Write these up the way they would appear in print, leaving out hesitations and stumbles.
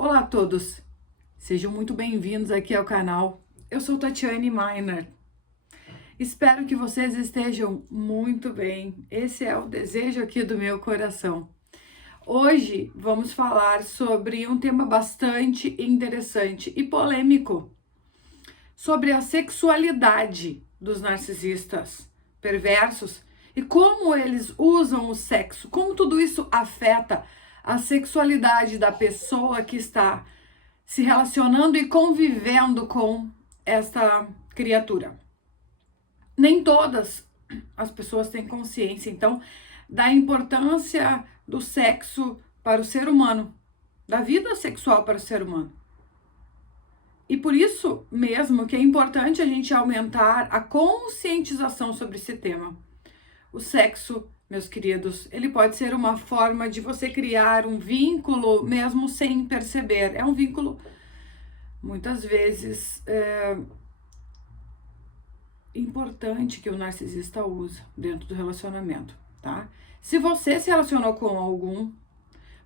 Olá a todos, sejam muito bem-vindos aqui ao canal. Eu sou Tatiane Miner. Espero que vocês estejam muito bem. Esse é o desejo aqui do meu coração. Hoje vamos falar sobre um tema bastante interessante e polêmico, sobre a sexualidade dos narcisistas perversos e como eles usam o sexo, como tudo isso afeta a sexualidade da pessoa que está se relacionando e convivendo com esta criatura. Nem todas as pessoas têm consciência, então, da importância do sexo para o ser humano, da vida sexual para o ser humano. E por isso mesmo que é importante a gente aumentar a conscientização sobre esse tema. O sexo, meus queridos, ele pode ser uma forma de você criar um vínculo mesmo sem perceber. É um vínculo, muitas vezes, importante que o narcisista usa dentro do relacionamento, tá? Se você se relacionou com algum,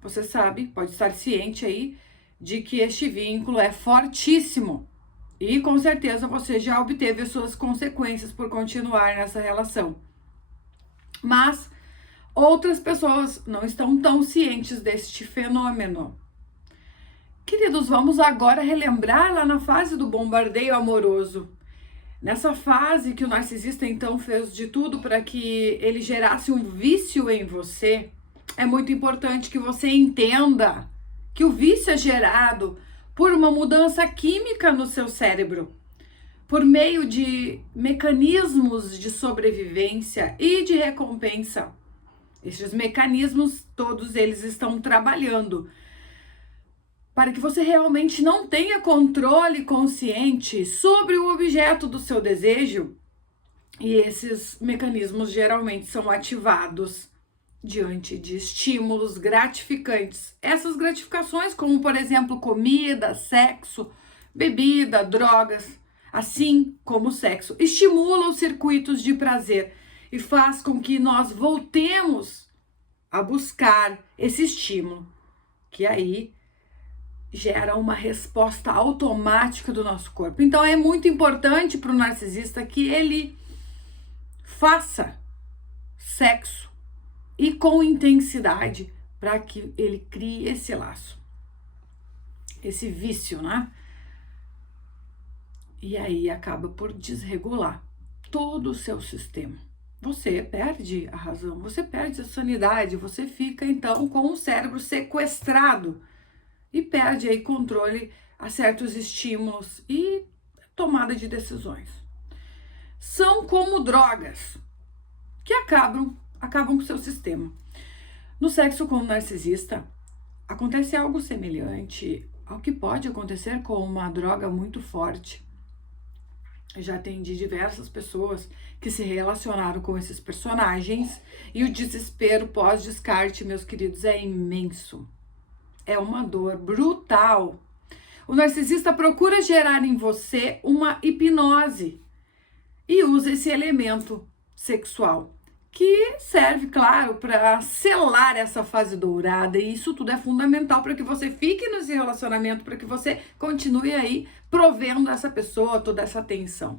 você sabe, pode estar ciente aí de que este vínculo é fortíssimo. E com certeza você já obteve as suas consequências por continuar nessa relação. Mas outras pessoas não estão tão cientes deste fenômeno. Queridos, vamos agora relembrar lá na fase do bombardeio amoroso. Nessa fase que o narcisista então fez de tudo para que ele gerasse um vício em você, é muito importante que você entenda que o vício é gerado por uma mudança química no seu cérebro, por meio de mecanismos de sobrevivência e de recompensa. Esses mecanismos, todos eles estão trabalhando para que você realmente não tenha controle consciente sobre o objeto do seu desejo. E esses mecanismos geralmente são ativados diante de estímulos gratificantes. Essas gratificações, como por exemplo comida, sexo, bebida, drogas, assim como o sexo, estimula os circuitos de prazer e faz com que nós voltemos a buscar esse estímulo, que aí gera uma resposta automática do nosso corpo. Então é muito importante para o narcisista que ele faça sexo e com intensidade para que ele crie esse laço, esse vício, né? E aí acaba por desregular todo o seu sistema. Você perde a razão, você perde a sanidade, você fica então com o cérebro sequestrado e perde aí controle a certos estímulos e tomada de decisões. São como drogas que acabam com o seu sistema. No sexo com o narcisista, acontece algo semelhante ao que pode acontecer com uma droga muito forte. Já atendi diversas pessoas que se relacionaram com esses personagens e o desespero pós-descarte, meus queridos, é imenso. É uma dor brutal. O narcisista procura gerar em você uma hipnose e usa esse elemento sexual, que serve, claro, para selar essa fase dourada, e isso tudo é fundamental para que você fique nesse relacionamento, para que você continue aí provendo essa pessoa toda essa atenção.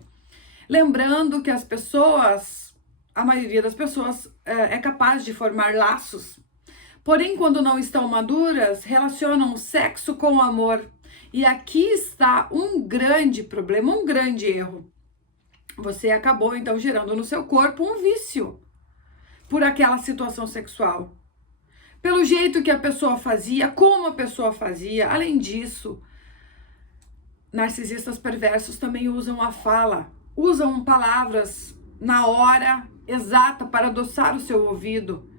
Lembrando que as pessoas, a maioria das pessoas é capaz de formar laços, porém quando não estão maduras, relacionam o sexo com o amor. E aqui está um grande problema, um grande erro. Você acabou então gerando no seu corpo um vício por aquela situação sexual, pelo jeito que a pessoa fazia, como a pessoa fazia. Além disso, narcisistas perversos também usam a fala, usam palavras na hora exata para adoçar o seu ouvido,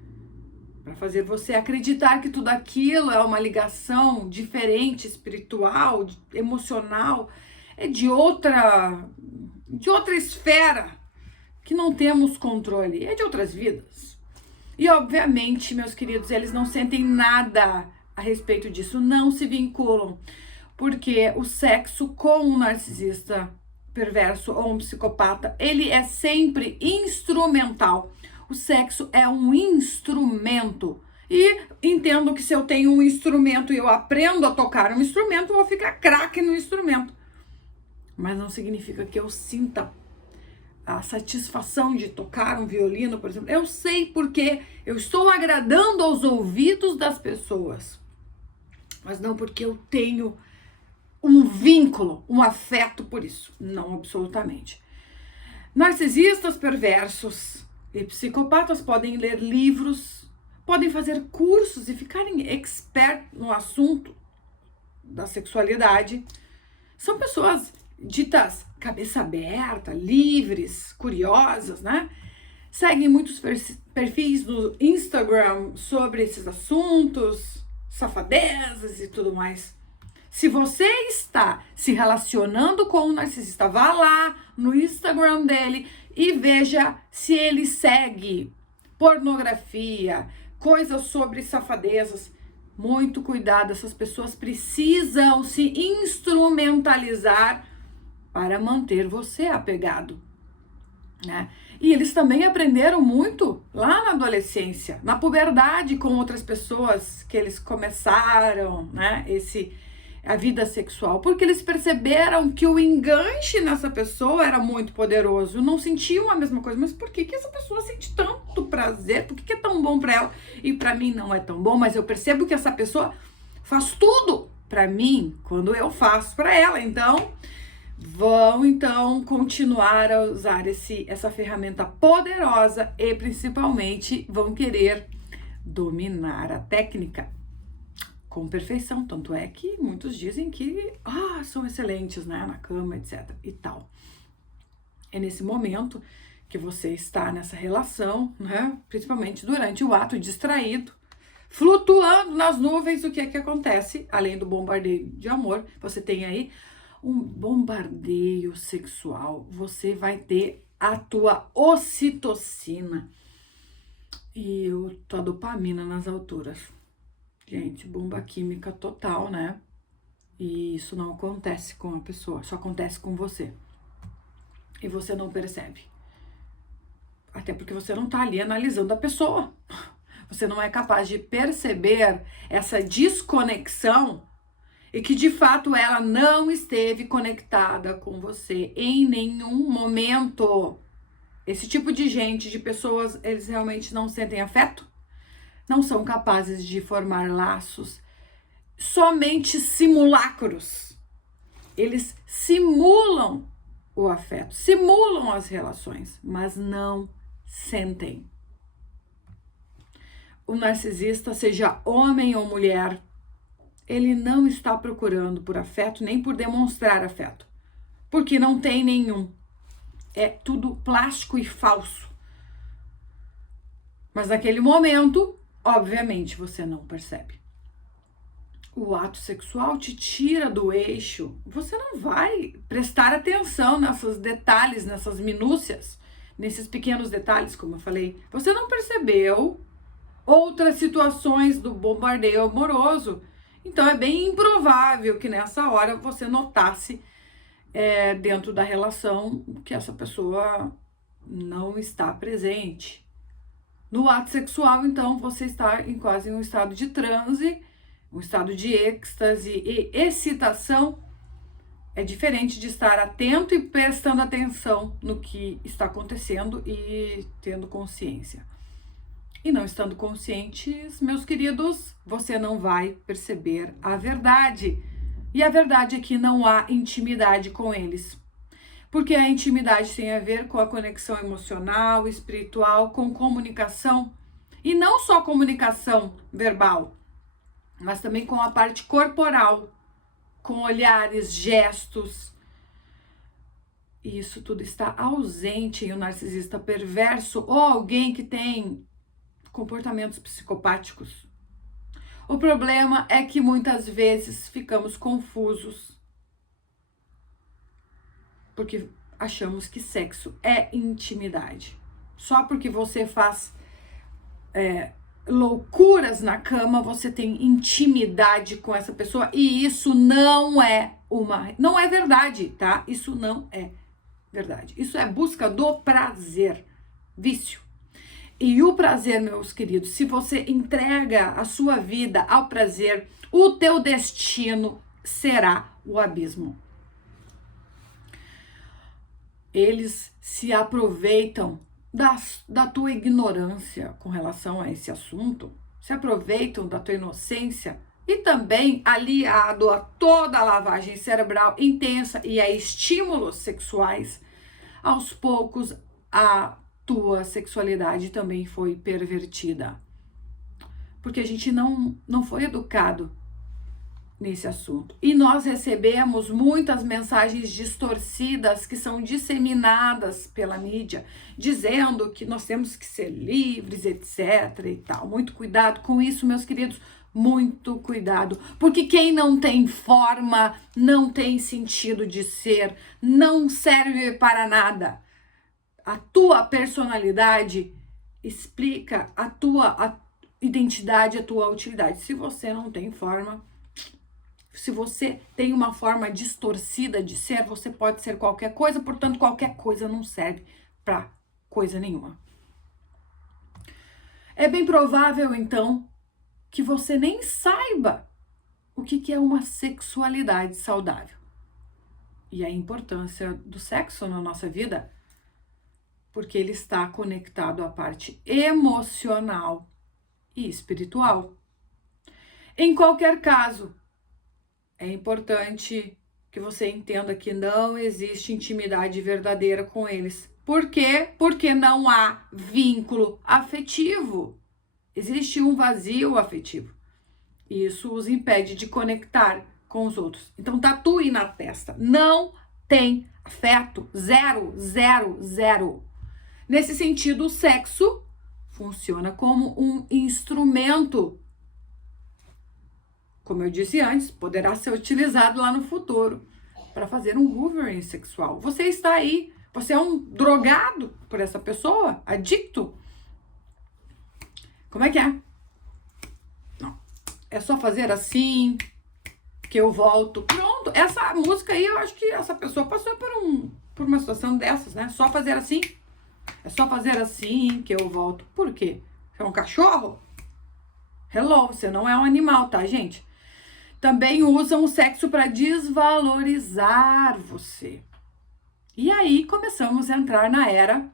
para fazer você acreditar que tudo aquilo é uma ligação diferente, espiritual, emocional, é de outra esfera, que não temos controle, é de outras vidas. E obviamente, meus queridos, eles não sentem nada a respeito disso, não se vinculam, porque o sexo com um narcisista perverso ou um psicopata, ele é sempre instrumental. O sexo é um instrumento E entendo que se eu tenho um instrumento e eu aprendo a tocar um instrumento, eu vou ficar craque no instrumento. Mas não significa que eu sinta a satisfação de tocar um violino, por exemplo. Eu sei porque eu estou agradando aos ouvidos das pessoas, mas não porque eu tenho um vínculo, um afeto por isso. Não, absolutamente. Narcisistas perversos e psicopatas podem ler livros, podem fazer cursos e ficarem expert no assunto da sexualidade. São pessoas ditas cabeça aberta, livres, curiosas, né? Seguem muitos perfis no Instagram sobre esses assuntos, safadezas e tudo mais. Se você está se relacionando com um narcisista, vá lá no Instagram dele e veja se ele segue pornografia, coisas sobre safadezas. Muito cuidado, essas pessoas precisam se instrumentalizar para manter você apegado, né? E eles também aprenderam muito lá na adolescência, na puberdade, com outras pessoas que eles começaram, né, a vida sexual, porque eles perceberam que o enganche nessa pessoa era muito poderoso, não sentiam a mesma coisa. Mas por que essa pessoa sente tanto prazer? Por que é tão bom para ela e para mim não é tão bom? Mas eu percebo que essa pessoa faz tudo para mim quando eu faço para ela. Então vão continuar a usar essa ferramenta poderosa e principalmente vão querer dominar a técnica com perfeição. Tanto é que muitos dizem que são excelentes, né, na cama, etc e tal. É nesse momento que você está nessa relação, né, principalmente durante o ato distraído, flutuando nas nuvens. O que é que acontece? Além do bombardeio de amor, você tem aí um bombardeio sexual. Você vai ter a tua ocitocina e tua dopamina nas alturas. Gente, bomba química total, né? E isso não acontece com a pessoa, só acontece com você. E você não percebe. Até porque você não tá ali analisando a pessoa. Você não é capaz de perceber essa desconexão e que de fato ela não esteve conectada com você em nenhum momento. Esse tipo de gente, de pessoas, eles realmente não sentem afeto, não são capazes de formar laços, somente simulacros. Eles simulam o afeto, simulam as relações, mas não sentem. O narcisista, seja homem ou mulher, ele não está procurando por afeto, nem por demonstrar afeto, porque não tem nenhum. É tudo plástico e falso. Mas naquele momento, obviamente, você não percebe. O ato sexual te tira do eixo. Você não vai prestar atenção nesses detalhes, nessas minúcias, nesses pequenos detalhes, como eu falei. Você não percebeu outras situações do bombardeio amoroso. Então é bem improvável que nessa hora você notasse dentro da relação que essa pessoa não está presente. No ato sexual, então, você está quase em um estado de transe, um estado de êxtase e excitação. É diferente de estar atento e prestando atenção no que está acontecendo e tendo consciência. E não estando conscientes, meus queridos, você não vai perceber a verdade. E a verdade é que não há intimidade com eles. Porque a intimidade tem a ver com a conexão emocional, espiritual, com comunicação. E não só comunicação verbal, mas também com a parte corporal, com olhares, gestos. E isso tudo está ausente em um narcisista perverso ou alguém que tem comportamentos psicopáticos. O problema é que muitas vezes ficamos confusos porque achamos que sexo é intimidade. Só porque você faz loucuras na cama, você tem intimidade com essa pessoa, e isso não é verdade, tá? Isso não é verdade. Isso é busca do prazer, vício. E o prazer, meus queridos, se você entrega a sua vida ao prazer, o teu destino será o abismo. Eles se aproveitam da tua ignorância com relação a esse assunto, se aproveitam da tua inocência e também aliado a toda a lavagem cerebral intensa e a estímulos sexuais, aos poucos a tua sexualidade também foi pervertida. Porque a gente não foi educado nesse assunto. E nós recebemos muitas mensagens distorcidas que são disseminadas pela mídia, dizendo que nós temos que ser livres, etc. e tal. Muito cuidado com isso, meus queridos. Muito cuidado, porque quem não tem forma, não tem sentido de ser, não serve para nada. A tua personalidade explica a tua identidade, a tua utilidade. Se você não tem forma, se você tem uma forma distorcida de ser, você pode ser qualquer coisa, portanto, qualquer coisa não serve para coisa nenhuma. É bem provável, então, que você nem saiba o que é uma sexualidade saudável e a importância do sexo na nossa vida, porque ele está conectado à parte emocional e espiritual. Em qualquer caso, é importante que você entenda que não existe intimidade verdadeira com eles. Por quê? Porque não há vínculo afetivo. Existe um vazio afetivo. E isso os impede de conectar com os outros. Então, tatue na testa. Não tem afeto. Zero, zero, zero. Nesse sentido, o sexo funciona como um instrumento. Como eu disse antes, poderá ser utilizado lá no futuro para fazer um hoovering sexual. Você está aí, você é um drogado por essa pessoa, adicto. Como é que é? Não. É só fazer assim que eu volto. Pronto, essa música aí, eu acho que essa pessoa passou por uma situação dessas, né? Só fazer assim. É só fazer assim que eu volto. Por quê? Você é um cachorro? Hello, você não é um animal, tá, gente? Também usam o sexo para desvalorizar você. E aí começamos a entrar na era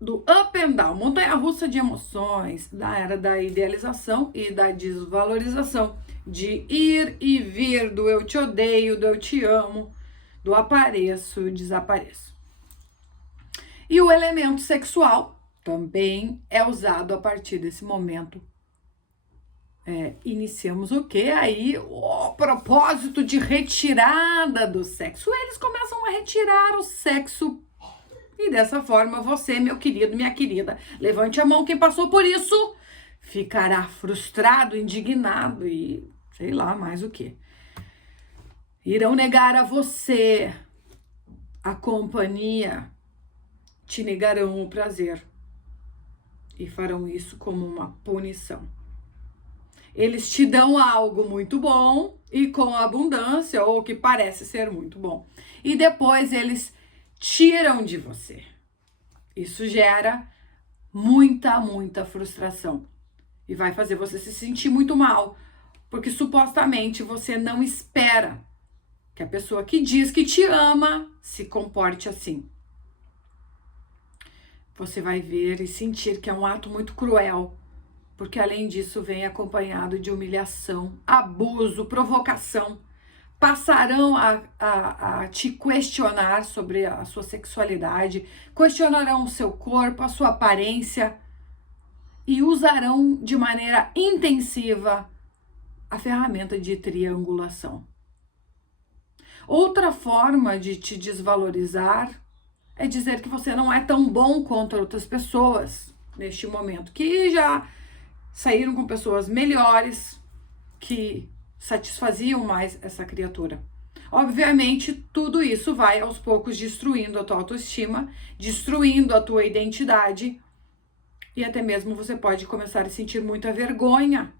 do up and down, montanha-russa de emoções, da era da idealização e da desvalorização, de ir e vir, do eu te odeio, do eu te amo, do apareço e desapareço. E o elemento sexual também é usado a partir desse momento. Iniciamos o quê? Aí o propósito de retirada do sexo. Eles começam a retirar o sexo. E dessa forma, você, meu querido, minha querida, levante a mão quem passou por isso, ficará frustrado, indignado e sei lá mais o que. Irão negar a você a companhia, te negarão o prazer e farão isso como uma punição. Eles te dão algo muito bom e com abundância, ou que parece ser muito bom. E depois eles tiram de você. Isso gera muita frustração. E vai fazer você se sentir muito mal. Porque supostamente você não espera que a pessoa que diz que te ama se comporte assim. Você vai ver e sentir que é um ato muito cruel. Porque além disso vem acompanhado de humilhação, abuso, provocação. Passarão a te questionar sobre a sua sexualidade, questionarão o seu corpo, a sua aparência e usarão de maneira intensiva a ferramenta de triangulação. Outra forma de te desvalorizar é dizer que você não é tão bom quanto outras pessoas neste momento, que já saíram com pessoas melhores, que satisfaziam mais essa criatura. Obviamente, tudo isso vai aos poucos destruindo a tua autoestima, destruindo a tua identidade e até mesmo você pode começar a sentir muita vergonha,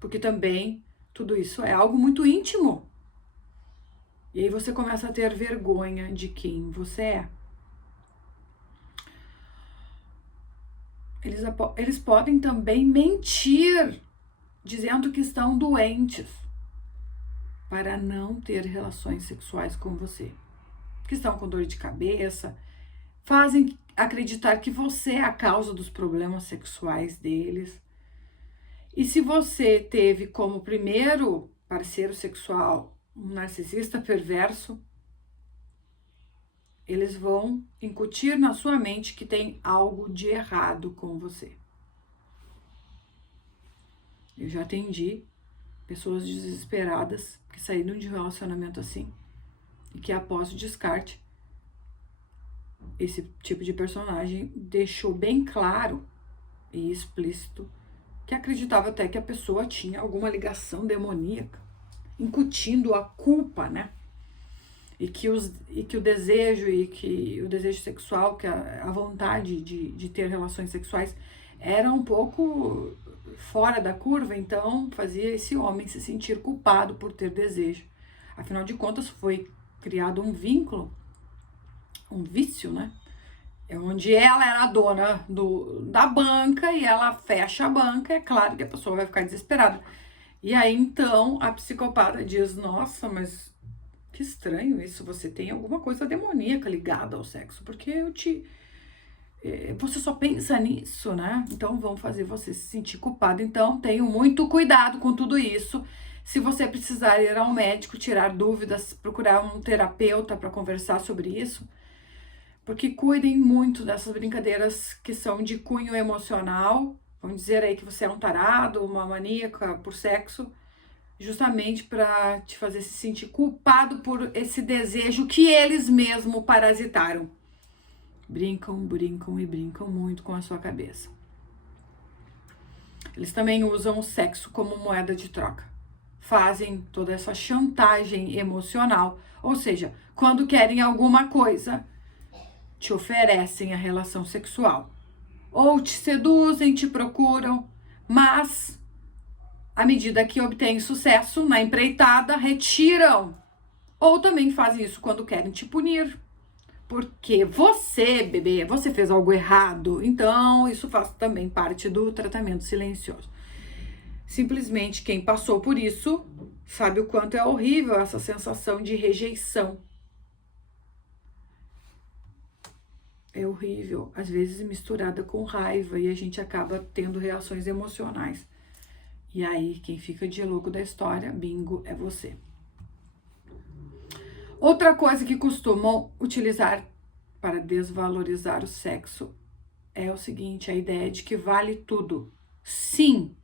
porque também tudo isso é algo muito íntimo. E aí você começa a ter vergonha de quem você é. Eles podem também mentir, dizendo que estão doentes, para não ter relações sexuais com você. Que estão com dor de cabeça, fazem acreditar que você é a causa dos problemas sexuais deles. E se você teve como primeiro parceiro sexual um narcisista perverso, eles vão incutir na sua mente que tem algo de errado com você. Eu já atendi pessoas desesperadas que saíram de um relacionamento assim e que após o descarte, esse tipo de personagem deixou bem claro e explícito que acreditava até que a pessoa tinha alguma ligação demoníaca, incutindo a culpa, né? E que o desejo sexual, que a vontade de ter relações sexuais era um pouco fora da curva, então fazia esse homem se sentir culpado por ter desejo. Afinal de contas, foi criado um vínculo, um vício, né? É onde ela era a dona da banca e ela fecha a banca, é claro que a pessoa vai ficar desesperada. E aí, então, a psicopata diz, nossa, mas que estranho isso, você tem alguma coisa demoníaca ligada ao sexo, porque você só pensa nisso, né? Então vão fazer você se sentir culpado. Então tenham muito cuidado com tudo isso. Se você precisar ir ao médico, tirar dúvidas, procurar um terapeuta para conversar sobre isso, porque cuidem muito dessas brincadeiras que são de cunho emocional. Vamos dizer aí que você é um tarado, uma maníaca por sexo, justamente para te fazer se sentir culpado por esse desejo que eles mesmos parasitaram. Brincam muito com a sua cabeça. Eles também usam o sexo como moeda de troca. Fazem toda essa chantagem emocional, ou seja, quando querem alguma coisa, te oferecem a relação sexual. Ou te seduzem, te procuram, mas à medida que obtêm sucesso na empreitada, retiram. Ou também fazem isso quando querem te punir. Porque você, bebê, você fez algo errado. Então, isso faz também parte do tratamento silencioso. Simplesmente quem passou por isso sabe o quanto é horrível essa sensação de rejeição. É horrível, às vezes misturada com raiva, e a gente acaba tendo reações emocionais. E aí, quem fica de louco da história, bingo, é você. Outra coisa que costumam utilizar para desvalorizar o sexo é o seguinte, a ideia de que vale tudo. Sim.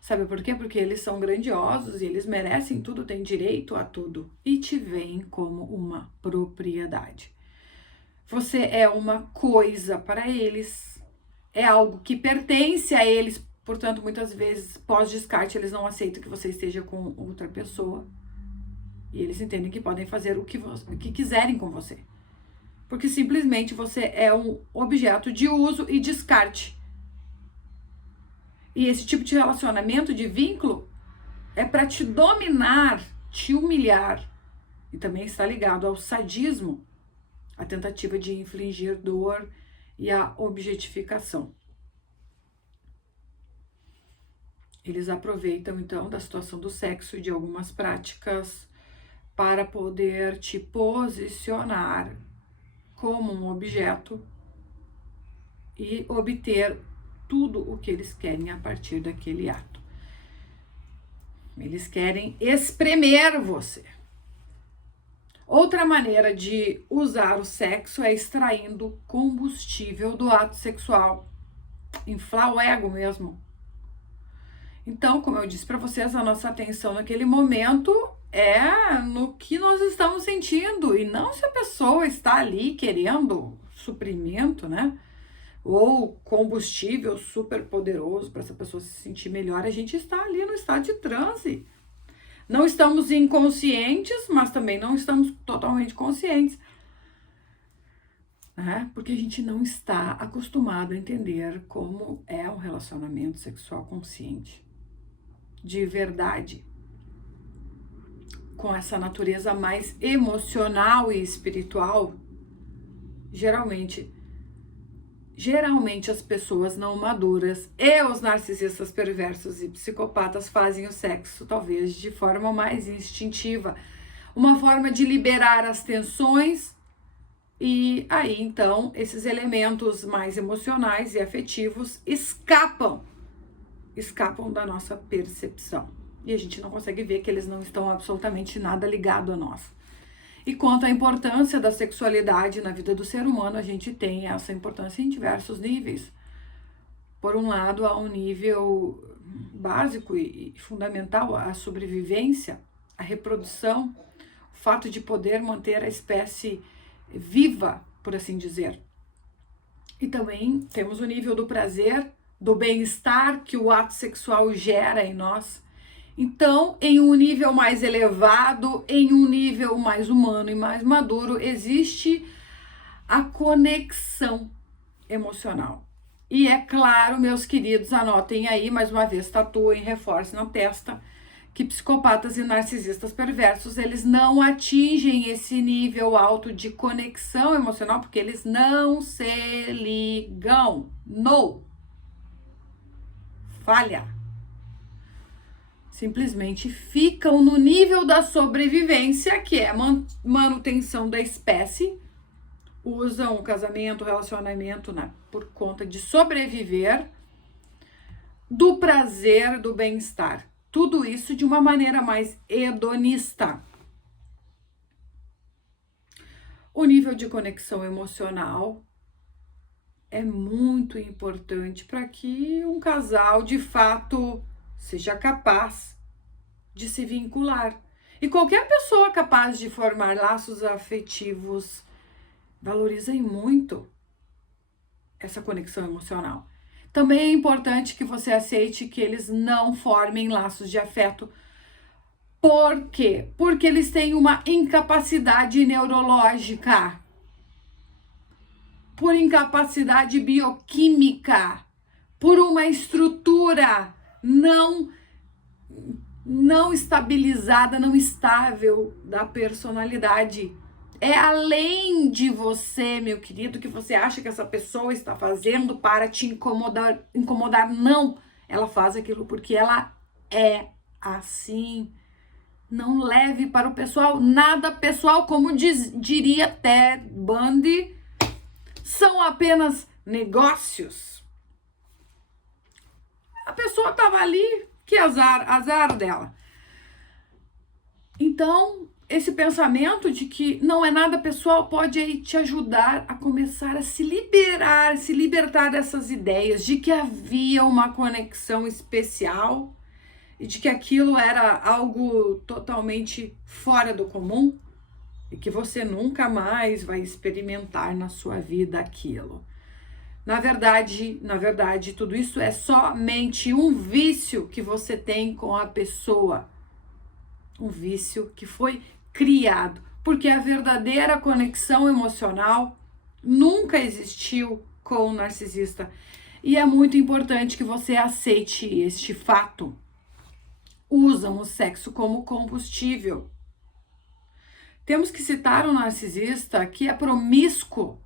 Sabe por quê? Porque eles são grandiosos e eles merecem tudo, têm direito a tudo. E te veem como uma propriedade. Você é uma coisa para eles. É algo que pertence a eles. Portanto, muitas vezes, pós-descarte, eles não aceitam que você esteja com outra pessoa. E eles entendem que podem fazer o que quiserem com você. Porque simplesmente você é um objeto de uso e descarte. E esse tipo de relacionamento, de vínculo, é para te dominar, te humilhar. E também está ligado ao sadismo, a tentativa de infligir dor e a objetificação. Eles aproveitam, então, da situação do sexo e de algumas práticas para poder te posicionar como um objeto e obter tudo o que eles querem a partir daquele ato. Eles querem espremer você. Outra maneira de usar o sexo é extraindo combustível do ato sexual. Inflar o ego mesmo. Então, como eu disse para vocês, a nossa atenção naquele momento é no que nós estamos sentindo e não se a pessoa está ali querendo suprimento, né? Ou combustível super poderoso para essa pessoa se sentir melhor. A gente está ali no estado de transe. Não estamos inconscientes, mas também não estamos totalmente conscientes. Porque a gente não está acostumado a entender como é um relacionamento sexual consciente. De verdade. Com essa natureza mais emocional e espiritual, geralmente Geralmente as pessoas não maduras e os narcisistas perversos e psicopatas fazem o sexo talvez de forma mais instintiva, uma forma de liberar as tensões, e aí então esses elementos mais emocionais e afetivos escapam da nossa percepção. E a gente não consegue ver que eles não estão absolutamente nada ligados a nós. E quanto à importância da sexualidade na vida do ser humano, a gente tem essa importância em diversos níveis. Por um lado, há um nível básico e fundamental, a sobrevivência, a reprodução, o fato de poder manter a espécie viva, por assim dizer. E também temos o nível do prazer, do bem-estar que o ato sexual gera em nós. Então, em um nível mais elevado, em um nível mais humano e mais maduro, existe a conexão emocional. E é claro, meus queridos, anotem aí, mais uma vez, tatuem, reforcem na testa, que psicopatas e narcisistas perversos, eles não atingem esse nível alto de conexão emocional, porque eles não se ligam. No. Falha. Simplesmente ficam no nível da sobrevivência, que é manutenção da espécie, usam o casamento, o relacionamento, né, por conta de sobreviver, do prazer, do bem-estar. Tudo isso de uma maneira mais hedonista. O nível de conexão emocional é muito importante para que um casal de fato seja capaz de se vincular. E qualquer pessoa capaz de formar laços afetivos valoriza muito essa conexão emocional. Também é importante que você aceite que eles não formem laços de afeto. Por quê? Porque eles têm uma incapacidade neurológica, por incapacidade bioquímica, por uma estrutura não estabilizada, não estável da personalidade. É além de você, meu querido, que você acha que essa pessoa está fazendo para te incomodar. Não, ela faz aquilo porque ela é assim. Não leve para o pessoal, nada pessoal, como diria Ted Bundy, são apenas negócios. A pessoa estava ali, que azar dela. Então, esse pensamento de que não é nada pessoal pode aí te ajudar a começar a se libertar dessas ideias de que havia uma conexão especial e de que aquilo era algo totalmente fora do comum e que você nunca mais vai experimentar na sua vida aquilo. Na verdade, tudo isso é somente um vício que você tem com a pessoa. Um vício que foi criado, porque a verdadeira conexão emocional nunca existiu com o narcisista. E é muito importante que você aceite este fato. Usam o sexo como combustível. Temos que citar um narcisista que é promíscuo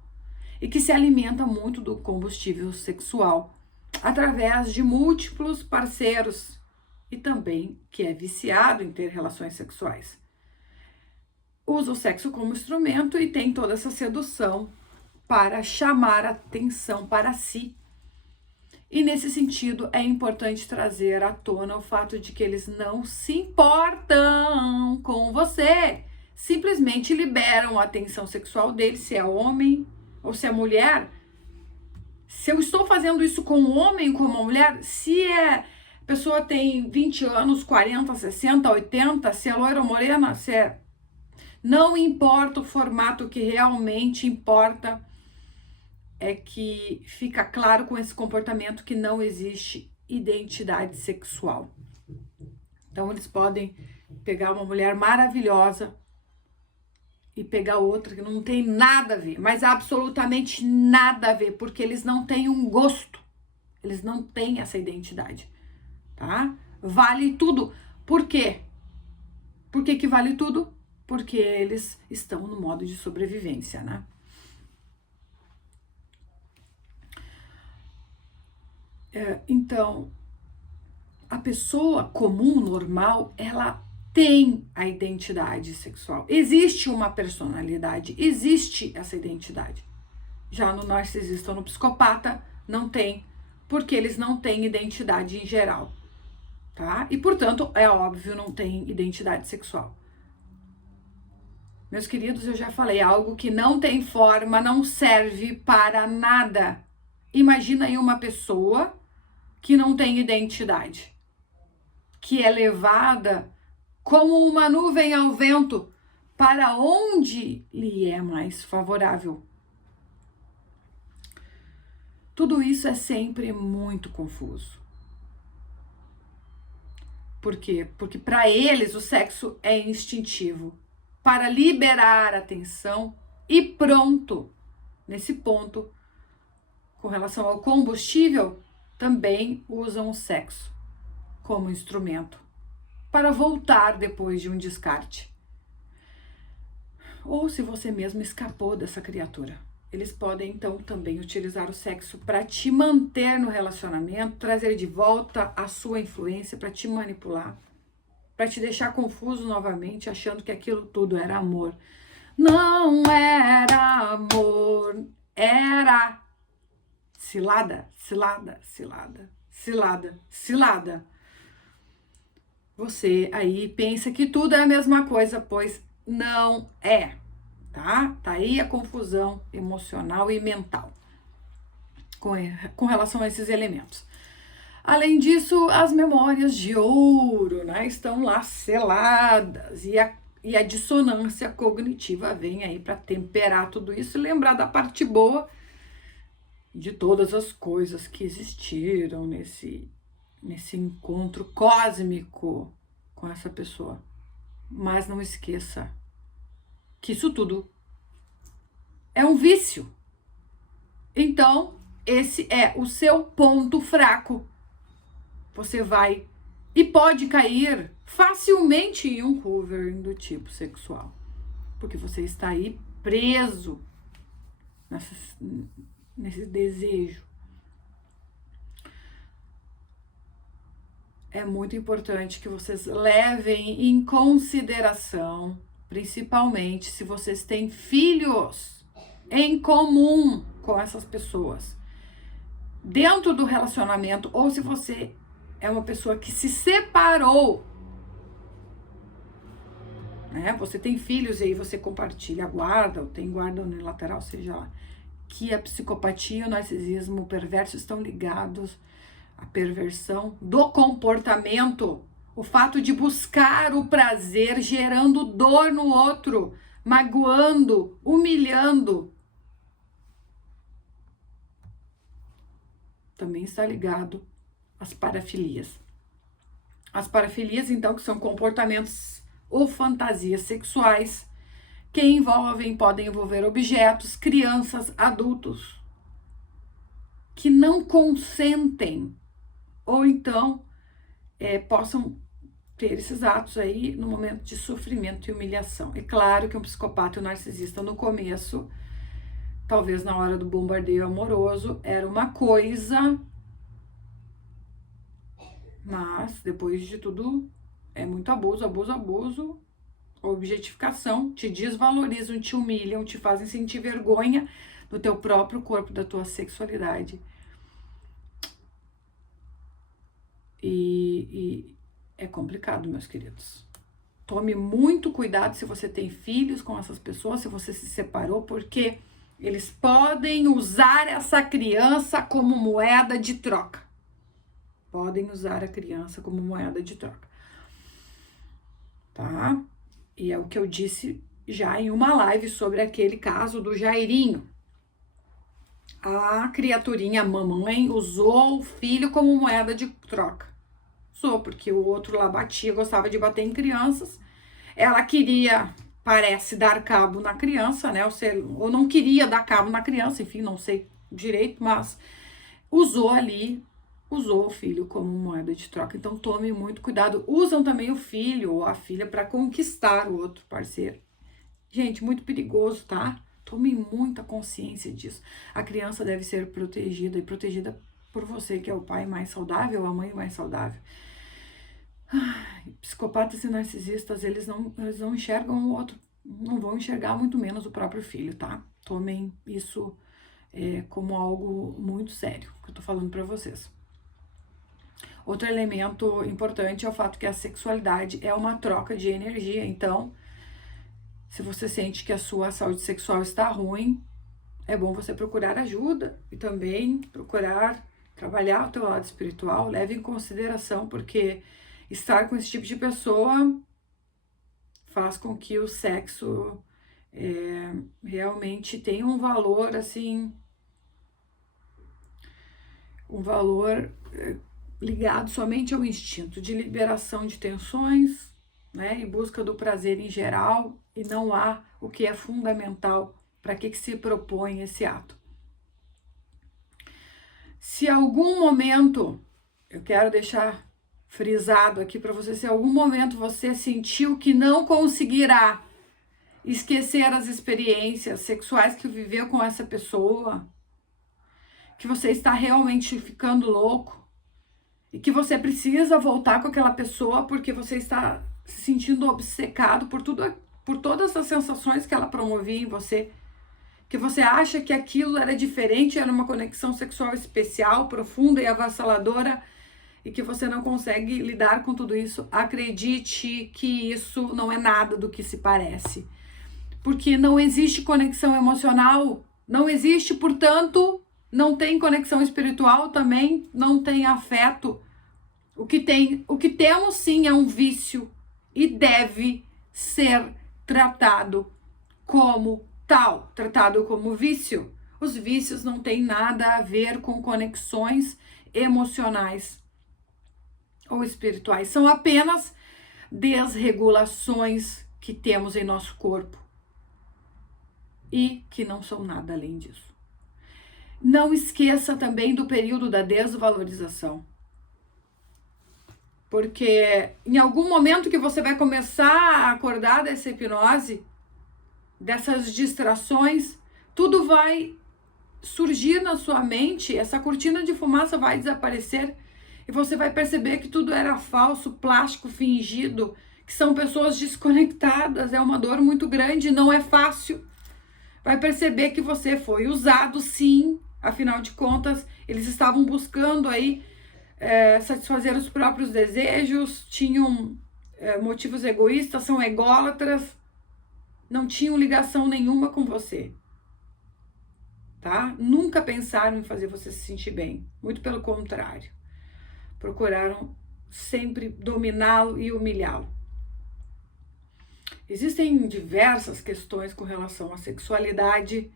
e que se alimenta muito do combustível sexual através de múltiplos parceiros e também que é viciado em ter relações sexuais. Usa o sexo como instrumento e tem toda essa sedução para chamar atenção para si. E nesse sentido é importante trazer à tona o fato de que eles não se importam com você. Simplesmente liberam a atenção sexual deles, se é homem ou se é mulher. Se eu estou fazendo isso com um homem ou com uma mulher, se a pessoa tem 20 anos, 40, 60, 80, se é loira ou morena, se é... Não importa o formato, o que realmente importa é que fica claro com esse comportamento que não existe identidade sexual. Então eles podem pegar uma mulher maravilhosa e pegar outra que não tem nada a ver, mas absolutamente nada a ver, porque eles não têm um gosto, eles não têm essa identidade, tá? Vale tudo. Por quê? Por que vale tudo? Porque eles estão no modo de sobrevivência, né? Então, a pessoa comum, normal, ela tem a identidade sexual. Existe uma personalidade, existe essa identidade. Já no narcisista ou no psicopata, não tem, porque eles não têm identidade em geral, tá? E, portanto, é óbvio, não tem identidade sexual. Meus queridos, eu já falei, algo que não tem forma, não serve para nada. Imagina aí uma pessoa que não tem identidade, que é levada como uma nuvem ao vento para onde lhe é mais favorável. Tudo isso é sempre muito confuso. Por quê? Porque para eles o sexo é instintivo, para liberar a tensão e pronto. Nesse ponto, com relação ao combustível, também usam o sexo como instrumento para voltar depois de um descarte. Ou se você mesmo escapou dessa criatura. Eles podem, então, também utilizar o sexo para te manter no relacionamento, trazer de volta a sua influência, para te manipular, para te deixar confuso novamente, achando que aquilo tudo era amor. Não era amor, era cilada, cilada, cilada, cilada, cilada. Você aí pensa que tudo é a mesma coisa, pois não é, tá? Tá aí a confusão emocional e mental com relação a esses elementos. Além disso, as memórias de ouro, né, estão lá seladas e a dissonância cognitiva vem aí para temperar tudo isso e lembrar da parte boa de todas as coisas que existiram nesse encontro cósmico com essa pessoa. Mas não esqueça que isso tudo é um vício. Então, esse é o seu ponto fraco. Você vai e pode cair facilmente em um covering do tipo sexual. Porque você está aí preso nesse desejo. É muito importante que vocês levem em consideração, principalmente se vocês têm filhos em comum com essas pessoas, dentro do relacionamento, ou se você é uma pessoa que se separou, né? Você tem filhos e aí você compartilha a guarda, ou tem guarda unilateral, seja lá, que a psicopatia e o narcisismo perverso estão ligados à perversão do comportamento, o fato de buscar o prazer gerando dor no outro, magoando, humilhando, também está ligado às parafilias. As parafilias, então, que são comportamentos ou fantasias sexuais que podem envolver objetos, crianças, adultos que não consentem ou então possam ter esses atos aí no momento de sofrimento e humilhação. É claro que um psicopata e um narcisista no começo, talvez na hora do bombardeio amoroso, era uma coisa, mas depois de tudo é muito abuso, abuso, abuso, objetificação, te desvalorizam, te humilham, te fazem sentir vergonha do teu próprio corpo, da tua sexualidade. E é complicado, meus queridos. Tome muito cuidado se você tem filhos com essas pessoas, se você se separou, porque eles podem usar essa criança como moeda de troca. Podem usar a criança como moeda de troca. Tá? E é o que eu disse já em uma live sobre aquele caso do Jairinho. A criaturinha, a mamãe, usou o filho como moeda de troca. Usou, porque o outro lá batia, gostava de bater em crianças. Ela queria, parece, dar cabo na criança, né? Ou não queria dar cabo na criança, enfim, não sei direito, mas usou o filho como moeda de troca. Então tome muito cuidado. Usam também o filho ou a filha para conquistar o outro parceiro. Gente, muito perigoso, tá? Tome muita consciência disso. A criança deve ser protegida e protegida por você, que é o pai mais saudável, a mãe mais saudável. Psicopatas e narcisistas, eles não enxergam o outro, não vão enxergar muito menos o próprio filho, tá? Tomem isso como algo muito sério, que eu tô falando pra vocês. Outro elemento importante é o fato que a sexualidade é uma troca de energia, então, se você sente que a sua saúde sexual está ruim, é bom você procurar ajuda e também procurar trabalhar o teu lado espiritual, leve em consideração, porque estar com esse tipo de pessoa faz com que o sexo realmente tenha um valor, assim, um valor ligado somente ao instinto de liberação de tensões, né, em busca do prazer em geral, e não há o que é fundamental para que se propõe esse ato. Se algum momento, eu quero deixar frisado aqui para você, se algum momento você sentiu que não conseguirá esquecer as experiências sexuais que viveu com essa pessoa, que você está realmente ficando louco e que você precisa voltar com aquela pessoa porque você está se sentindo obcecado por todas as sensações que ela promovia em você, que você acha que aquilo era diferente, era uma conexão sexual especial, profunda e avassaladora, e que você não consegue lidar com tudo isso, acredite que isso não é nada do que se parece. Porque não existe conexão emocional, não existe, portanto, não tem conexão espiritual também, não tem afeto. O que temos sim é um vício e deve ser tratado como tal, tratado como vício. Os vícios não têm nada a ver com conexões emocionais ou espirituais, são apenas desregulações que temos em nosso corpo e que não são nada além disso. Não esqueça também do período da desvalorização, porque em algum momento que você vai começar a acordar dessa hipnose, dessas distrações, tudo vai surgir na sua mente, essa cortina de fumaça vai desaparecer e você vai perceber que tudo era falso, plástico, fingido, que são pessoas desconectadas, é uma dor muito grande, não é fácil. Vai perceber que você foi usado sim, afinal de contas, eles estavam buscando aí satisfazer os próprios desejos, tinham motivos egoístas, são ególatras, não tinham ligação nenhuma com você, tá? Nunca pensaram em fazer você se sentir bem, muito pelo contrário. Procuraram sempre dominá-lo e humilhá-lo. Existem diversas questões com relação à sexualidade,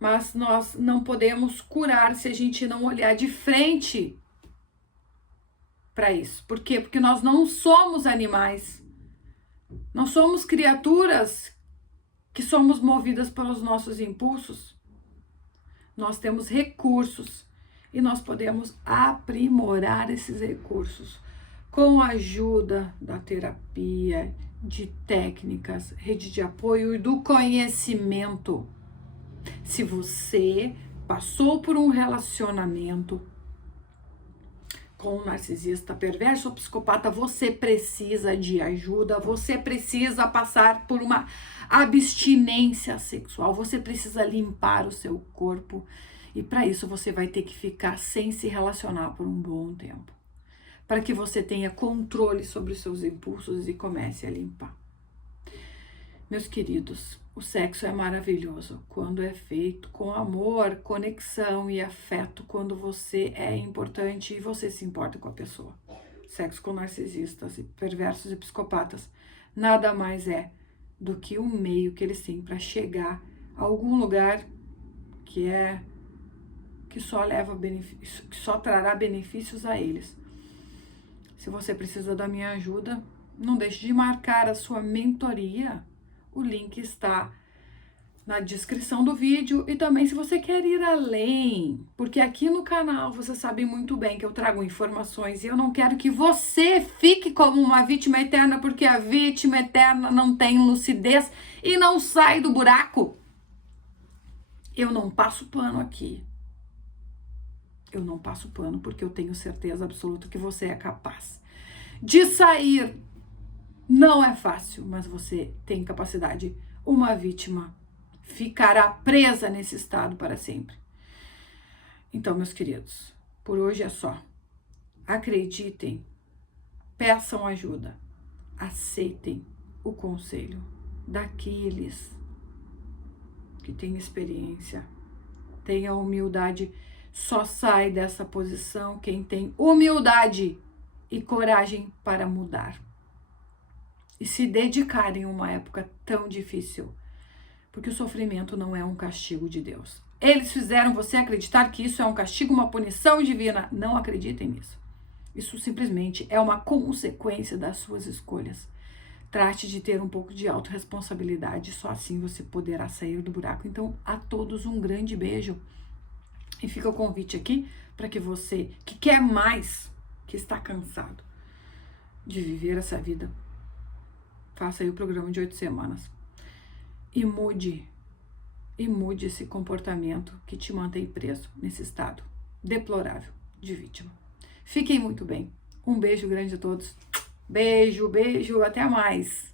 mas nós não podemos curar se a gente não olhar de frente para isso. Por quê? Porque nós não somos animais. Nós somos criaturas que somos movidas pelos nossos impulsos. Nós temos recursos e nós podemos aprimorar esses recursos com a ajuda da terapia, de técnicas, rede de apoio e do conhecimento. Se você passou por um relacionamento com um narcisista, perverso ou psicopata, você precisa de ajuda, você precisa passar por uma abstinência sexual, você precisa limpar o seu corpo e para isso você vai ter que ficar sem se relacionar por um bom tempo, para que você tenha controle sobre os seus impulsos e comece a limpar. Meus queridos, o sexo é maravilhoso quando é feito com amor, conexão e afeto, quando você é importante e você se importa com a pessoa. Sexo com narcisistas, perversos e psicopatas nada mais é do que um meio que eles têm para chegar a algum lugar que só leva benefícios, que só trará benefícios a eles. Se você precisa da minha ajuda, não deixe de marcar a sua mentoria. O link está na descrição do vídeo e também se você quer ir além, porque aqui no canal você sabe muito bem que eu trago informações e eu não quero que você fique como uma vítima eterna, porque a vítima eterna não tem lucidez e não sai do buraco. Eu não passo pano aqui. Eu não passo pano porque eu tenho certeza absoluta que você é capaz de sair. Não é fácil, mas você tem capacidade. Uma vítima ficará presa nesse estado para sempre. Então, meus queridos, por hoje é só. Acreditem, peçam ajuda, aceitem o conselho daqueles que têm experiência. Tenha humildade, só sai dessa posição quem tem humildade e coragem para mudar. E se dedicar em uma época tão difícil, porque o sofrimento não é um castigo de Deus. Eles fizeram você acreditar que isso é um castigo, uma punição divina. Não acreditem nisso. Isso simplesmente é uma consequência das suas escolhas. Trate de ter um pouco de autorresponsabilidade, só assim você poderá sair do buraco. Então, a todos um grande beijo. E fica o convite aqui para que você que quer mais, que está cansado de viver essa vida, faça aí o programa de 8 semanas. E mude esse comportamento que te mantém preso nesse estado deplorável de vítima. Fiquem muito bem. Um beijo grande a todos. Beijo, até mais.